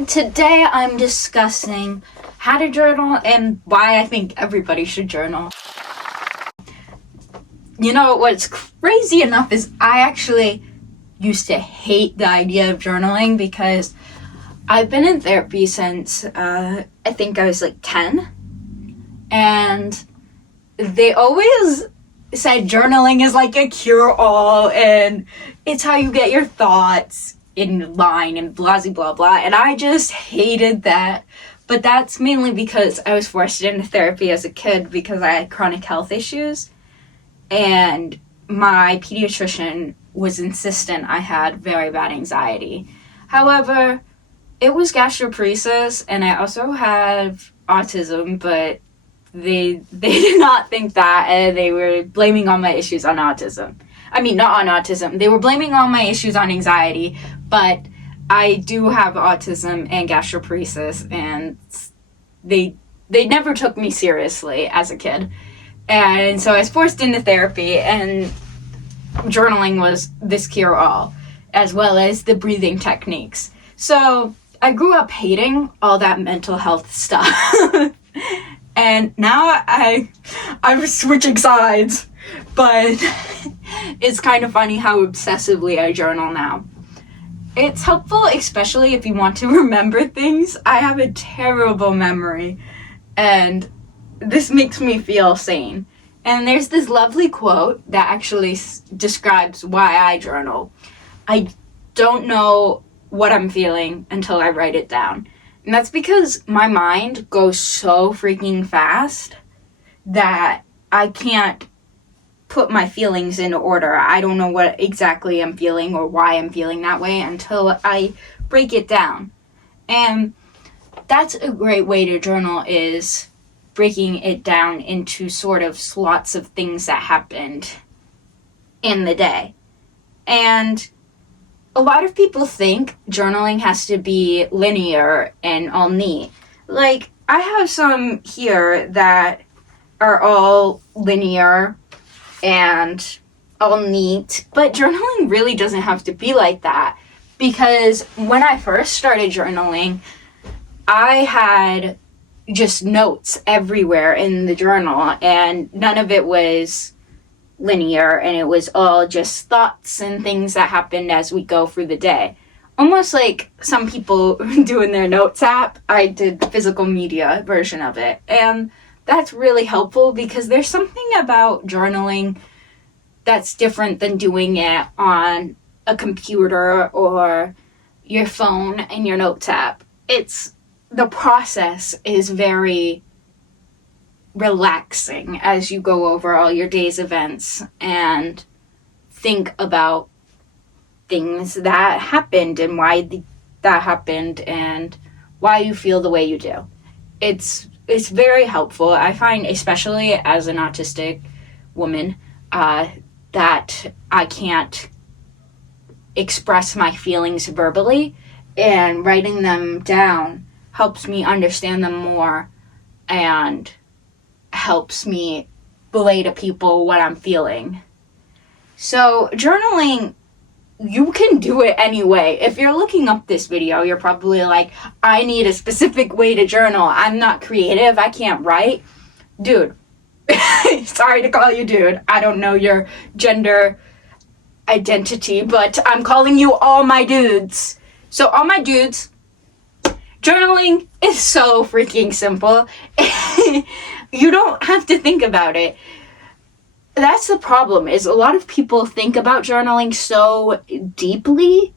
and today I'm discussing how to journal and why I think everybody should journal. You know, what's crazy enough is I actually used to hate the idea of journaling because I've been in therapy since I think I was like 10, and they always said journaling is like a cure-all and it's how you get your thoughts in line and blah blah blah, and I just hated that. But that's mainly because I was forced into therapy as a kid because I had chronic health issues, and my pediatrician was insistent I had very bad anxiety. However, it was gastroparesis, and I also have autism, but they did not think that, and they were blaming all my issues on autism. I mean, not on autism. They were blaming all my issues on anxiety, but I do have autism and gastroparesis, and they never took me seriously as a kid. And so I was forced into therapy, and journaling was this cure-all, as well as the breathing techniques. So I grew up hating all that mental health stuff. And now I'm switching sides, but it's kind of funny how obsessively I journal now. It's helpful, especially if you want to remember things. I have a terrible memory, and this makes me feel sane. And there's this lovely quote that actually describes why I journal. I don't know what I'm feeling until I write it down. And that's because my mind goes so freaking fast that I can't put my feelings into order. I don't know what exactly I'm feeling or why I'm feeling that way until I break it down. And that's a great way to journal, is breaking it down into sort of slots of things that happened in the day. And a lot of people think journaling has to be linear and all neat. Like, I have some here that are all linear and all neat, but journaling really doesn't have to be like that. Because when I first started journaling, I had just notes everywhere in the journal, and none of it was linear, and it was all just thoughts and things that happened as we go through the day. Almost like some people do in their notes app. I did the physical media version of it, and that's really helpful because there's something about journaling that's different than doing it on a computer or your phone and your notes app. The process is very relaxing as you go over all your day's events and think about things that happened and why that happened and why you feel the way you do. It's very helpful. I find, especially as an autistic woman, that I can't express my feelings verbally, and writing them down helps me understand them more and helps me relay to people what I'm feeling. So journaling, you can do it anyway. If you're looking up this video, you're probably like, I need a specific way to journal. I'm not creative. I can't write. Dude, sorry to call you dude. I don't know your gender identity, but I'm calling you all my dudes. So all my dudes, journaling is so freaking simple. You don't have to think about it. That's the problem, is a lot of people think about journaling so deeply,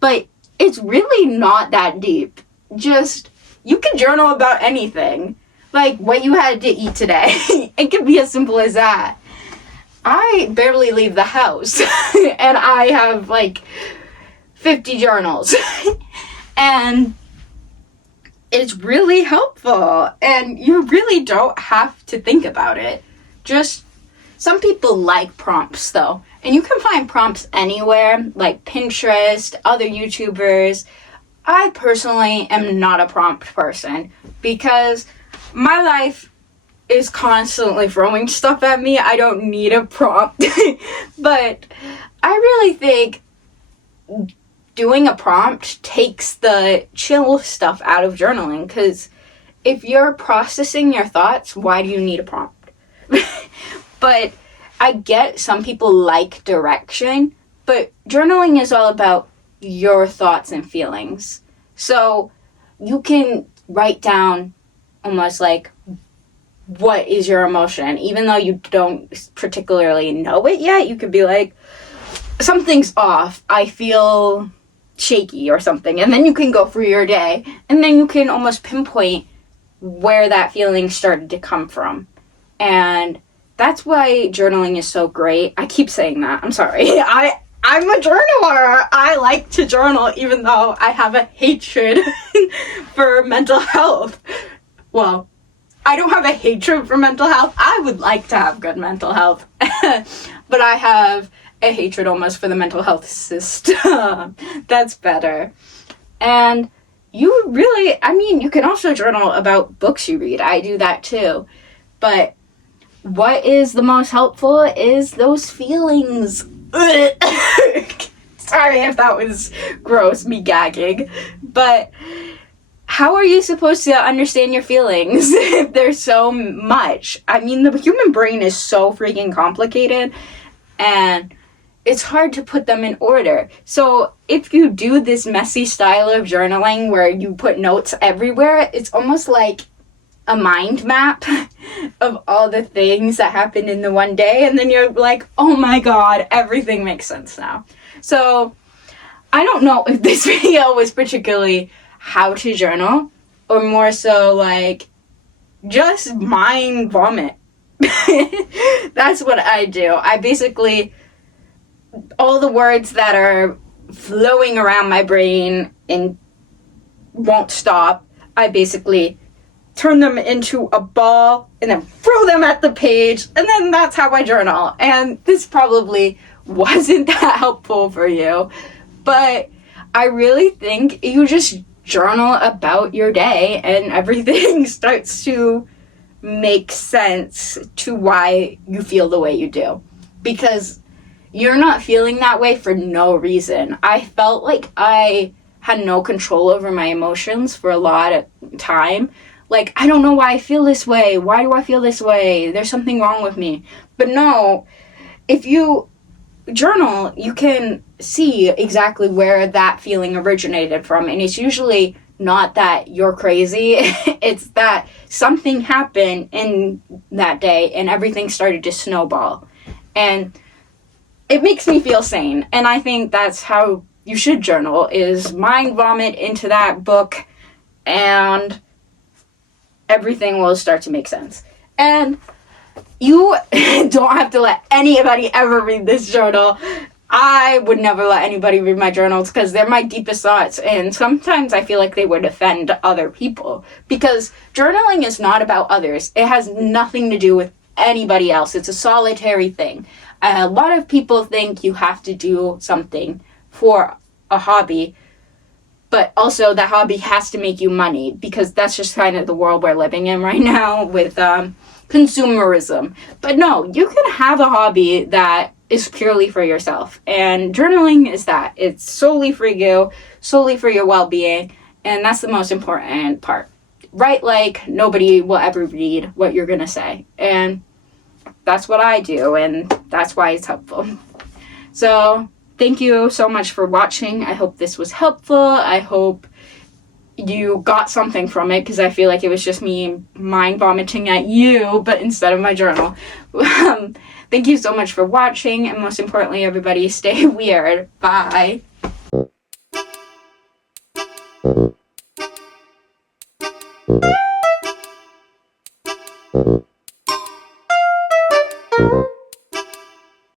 but it's really not that deep. Just, you can journal about anything. Like what you had to eat today. It can be as simple as that. I barely leave the house and I have like 50 journals. And it's really helpful, and you really don't have to think about it. Just, some people like prompts though, and you can find prompts anywhere, like Pinterest, other YouTubers. I personally am not a prompt person because my life is constantly throwing stuff at me. I don't need a prompt. But I really think doing a prompt takes the chill stuff out of journaling, because if you're processing your thoughts, why do you need a prompt? But I get some people like direction, but journaling is all about your thoughts and feelings. So you can write down almost like, what is your emotion? Even though you don't particularly know it yet, you could be like, something's off. I feel shaky or something. And then you can go through your day. And then you can almost pinpoint where that feeling started to come from. And that's why journaling is so great. I keep saying that. I'm sorry. I'm a journaler. I like to journal, even though I have a hatred for mental health. Well, I don't have a hatred for mental health. I would like to have good mental health. But I have a hatred almost for the mental health system. That's better. And you really, you can also journal about books you read. I do that too. But what is the most helpful is those feelings. Sorry if that was gross, me gagging. But how are you supposed to understand your feelings if there's so much? The human brain is so freaking complicated, and it's hard to put them in order. So if you do this messy style of journaling where you put notes everywhere, it's almost like a mind map of all the things that happened in the one day, and then you're like, oh my god, everything makes sense now. So I don't know if this video was particularly how to journal, or more so like just mind vomit. That's what I do. I basically, all the words that are flowing around my brain and won't stop, I basically turn them into a ball and then throw them at the page, and then that's how I journal. And this probably wasn't that helpful for you, but I really think you just journal about your day and everything starts to make sense to why you feel the way you do. Because you're not feeling that way for no reason. I felt like I had no control over my emotions for a lot of time. Like, I don't know why I feel this way. Why do I feel this way? There's something wrong with me. But no, if you journal, you can see exactly where that feeling originated from. And it's usually not that you're crazy. It's that something happened in that day and everything started to snowball. And it makes me feel sane. And I think that's how you should journal, is mind vomit into that book, and everything will start to make sense. And you don't have to let anybody ever read this journal. I would never let anybody read my journals because they're my deepest thoughts, and sometimes I feel like they would offend other people, because journaling is not about others. It has nothing to do with anybody else. It's a solitary thing. A lot of people think you have to do something for a hobby, but also that hobby has to make you money, because that's just kind of the world we're living in right now with consumerism. But no, you can have a hobby that is purely for yourself, and journaling is that. It's solely for you, solely for your well-being, and that's the most important part. Write like nobody will ever read what you're gonna say, and that's what I do, and that's why it's helpful. So thank you so much for watching. I hope this was helpful. I hope you got something from it, because I feel like it was just me mind vomiting at you, but instead of my journal. Thank you so much for watching, and most importantly, everybody, stay weird. Bye.